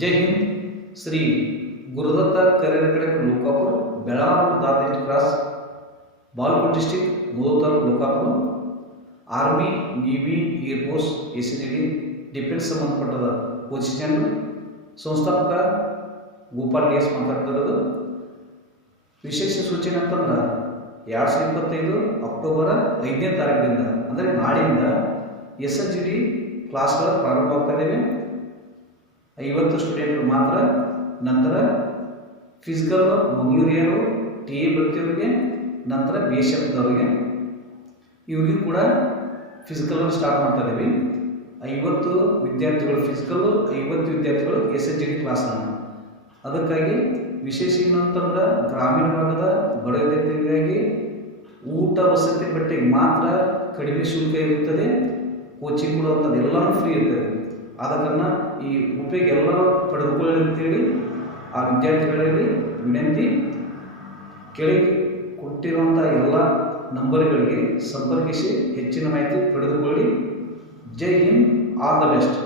जय हिंद. Shri Gurudatt Karerkade Lokapur Belgaum Dadar cross Bagalkot district मोदोतर Lokapur army navy air force SND defence ಸಂಬಂಧಪಟ್ಟದ ಕೋಚಿಂಗ್ ಸೆಂಟರ್ ಸಂಸ್ಥಾಪಕ ಗೋಪಾಲ್ ಡಿಎಸ್ ಮಾತಾಡ್ತಿರೋದು. ವಿಶೇಷ ಸೂಚನೆ ಅಂತಂದ್ರೆ 2025 ಅಕ್ಟೋಬರ್ 5ನೇ ತಾರೀಕಿನಿಂದ ಅಂದರೆ ನಾಳೆಯಿಂದ ಎಸ್ಎನ್ಡಿ ಕ್ಲಾಸ್ಗಳು ಪ್ರಾರಂಭ ಆಗ್ತಾ ಇದ್ದಾವೆ. 50 ಸ್ಟೂಡೆಂಟ್ಗಳು ಮಾತ್ರ. ನಂತರ ಫಿಸಿಕಲ್ ಮಂಗಳೂರಿಯರು ಟಿ ಎ ಬರ್ತಿಯವರಿಗೆ, ನಂತರ ಬಿ ಎಸ್ ಎಫ್ದವರಿಗೆ ಇವರಿಗೂ ಕೂಡ ಫಿಸಿಕಲ್ ಸ್ಟಾರ್ಟ್ ಮಾಡ್ತಾ ಇದ್ದೀವಿ. 50 ವಿದ್ಯಾರ್ಥಿಗಳು ಫಿಸಿಕಲ್ಲು, 50 ವಿದ್ಯಾರ್ಥಿಗಳು ಎಸ್ ಎಚ್ ಡಿ ಕ್ಲಾಸನ್ನು. ಅದಕ್ಕಾಗಿ ವಿಶೇಷ ಏನಂತಂದ್ರೆ ಗ್ರಾಮೀಣ ಭಾಗದ ಬಡ ವಿದ್ಯಾರ್ಥಿಗಳಿಗಾಗಿ ಊಟ ವಸತಿ ಬಟ್ಟೆಗೆ ಮಾತ್ರ ಕಡಿಮೆ ಶುಲ್ಕ ಇರುತ್ತದೆ. ಕೋಚಿಂಗ್ ಕೊಡುವಂಥದ್ದು ಎಲ್ಲನೂ ಫ್ರೀ ಇರ್ತದೆ. ಆದ ಕಾರಣ ಈ ಉಪಯೋಗ ಎಲ್ಲರೂ ಪಡೆದುಕೊಳ್ಳಿ ಅಂತೇಳಿ ಆ ವಿದ್ಯಾರ್ಥಿಗಳಲ್ಲಿ ವಿನಂತಿ. ಕೆಳಗೆ ಕೊಟ್ಟಿರುವಂಥ ಎಲ್ಲ ನಂಬರ್ಗಳಿಗೆ ಸಂಪರ್ಕಿಸಿ ಹೆಚ್ಚಿನ ಮಾಹಿತಿ ಪಡೆದುಕೊಳ್ಳಿ. ಜೈ ಹಿಂದ್, ಆಲ್ ದ ಬೆಸ್ಟ್.